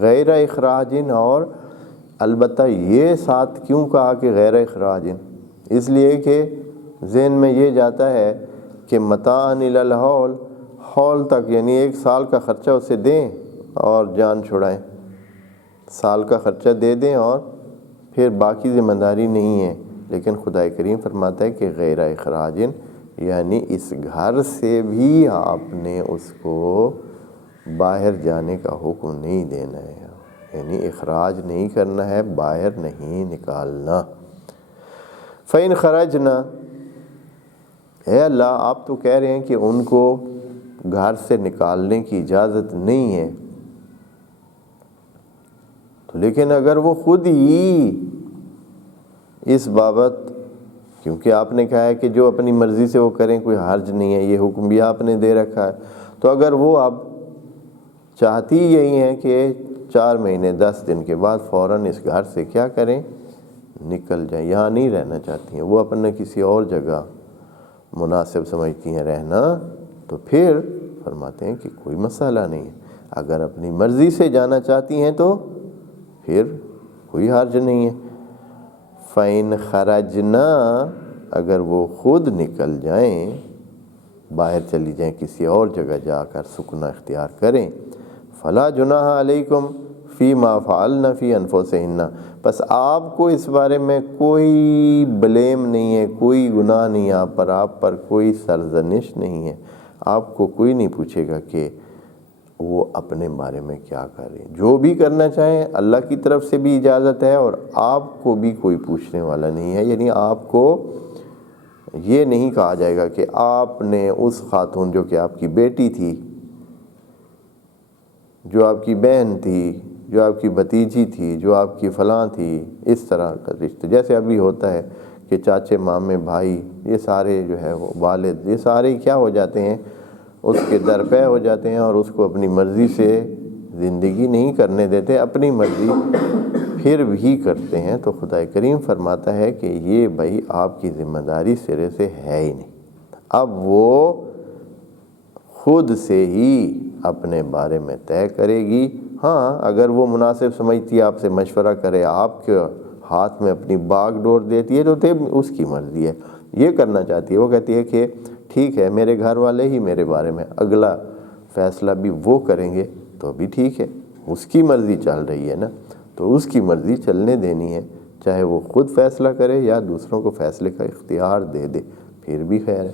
غیر اخراجن، اور البتہ یہ ساتھ کیوں کہا کہ غیر اخراجن؟ اس لیے کہ ذہن میں یہ جاتا ہے کہ متاعن الی الحول، حول تک یعنی 1 سال کا خرچہ اسے دیں اور جان چھڑائیں، سال کا خرچہ دے دیں اور پھر باقی ذمہ داری نہیں ہے۔ لیکن خدا کریم فرماتا ہے کہ غیر اخراجن یعنی اس گھر سے بھی آپ نے اس کو باہر جانے کا حکم نہیں دینا ہے، یعنی اخراج نہیں کرنا ہے، باہر نہیں نکالنا۔ فَإِنْ خَرَجْنَا، اے اللہ آپ تو کہہ رہے ہیں کہ ان کو گھر سے نکالنے کی اجازت نہیں ہے، تو لیکن اگر وہ خود ہی اس بابت، کیونکہ آپ نے کہا ہے کہ جو اپنی مرضی سے وہ کریں کوئی حرج نہیں ہے، یہ حکم بھی آپ نے دے رکھا ہے، تو اگر وہ اب چاہتی یہی ہیں کہ 4 مہینے 10 دن کے بعد فوراً اس گھر سے کیا کریں، نکل جائیں، یہاں نہیں رہنا چاہتی ہیں، وہ اپنے کسی اور جگہ مناسب سمجھتی ہیں رہنا، تو پھر فرماتے ہیں کہ کوئی مسئلہ نہیں ہے، اگر اپنی مرضی سے جانا چاہتی ہیں تو پھر کوئی حرج نہیں ہے۔ فَإِنْ خَرَجْنَا، اگر وہ خود نکل جائیں، باہر چلی جائیں، کسی اور جگہ جا کر سکنا اختیار کریں، فَلَا جُنَاحَ عَلَيْكُمْ فِي مَا فَعَلْنَ فِي أَنفُسِهِنَّ، بس آپ کو اس بارے میں کوئی بلیم نہیں ہے، کوئی گناہ نہیں ہے آپ پر کوئی سرزنش نہیں ہے، آپ کو کوئی نہیں پوچھے گا کہ وہ اپنے بارے میں کیا کریں، جو بھی کرنا چاہیں اللہ کی طرف سے بھی اجازت ہے اور آپ کو بھی کوئی پوچھنے والا نہیں ہے، یعنی آپ کو یہ نہیں کہا جائے گا کہ آپ نے اس خاتون جو کہ آپ کی بیٹی تھی، جو آپ کی بہن تھی، جو آپ کی بھتیجی تھی، جو آپ کی فلاں تھی، اس طرح کا رشتہ جیسے ابھی ہوتا ہے کہ چاچے مامے بھائی یہ سارے جو ہے وہ والد یہ سارے کیا ہو جاتے ہیں، اس کے درپے ہو جاتے ہیں اور اس کو اپنی مرضی سے زندگی نہیں کرنے دیتے، اپنی مرضی پھر بھی کرتے ہیں، تو خدا کریم فرماتا ہے کہ یہ بھائی آپ کی ذمہ داری سرے سے ہے ہی نہیں، اب وہ خود سے ہی اپنے بارے میں طے کرے گی۔ ہاں اگر وہ مناسب سمجھتی ہے آپ سے مشورہ کرے، آپ کے ہاتھ میں اپنی باغ ڈور دیتی ہے تو اس کی مرضی ہے، یہ کرنا چاہتی ہے، وہ کہتی ہے کہ ٹھیک ہے میرے گھر والے ہی میرے بارے میں اگلا فیصلہ بھی وہ کریں گے تو بھی ٹھیک ہے، اس کی مرضی چل رہی ہے نا، تو اس کی مرضی چلنے دینی ہے، چاہے وہ خود فیصلہ کرے یا دوسروں کو فیصلے کا اختیار دے دے، پھر بھی خیر ہے۔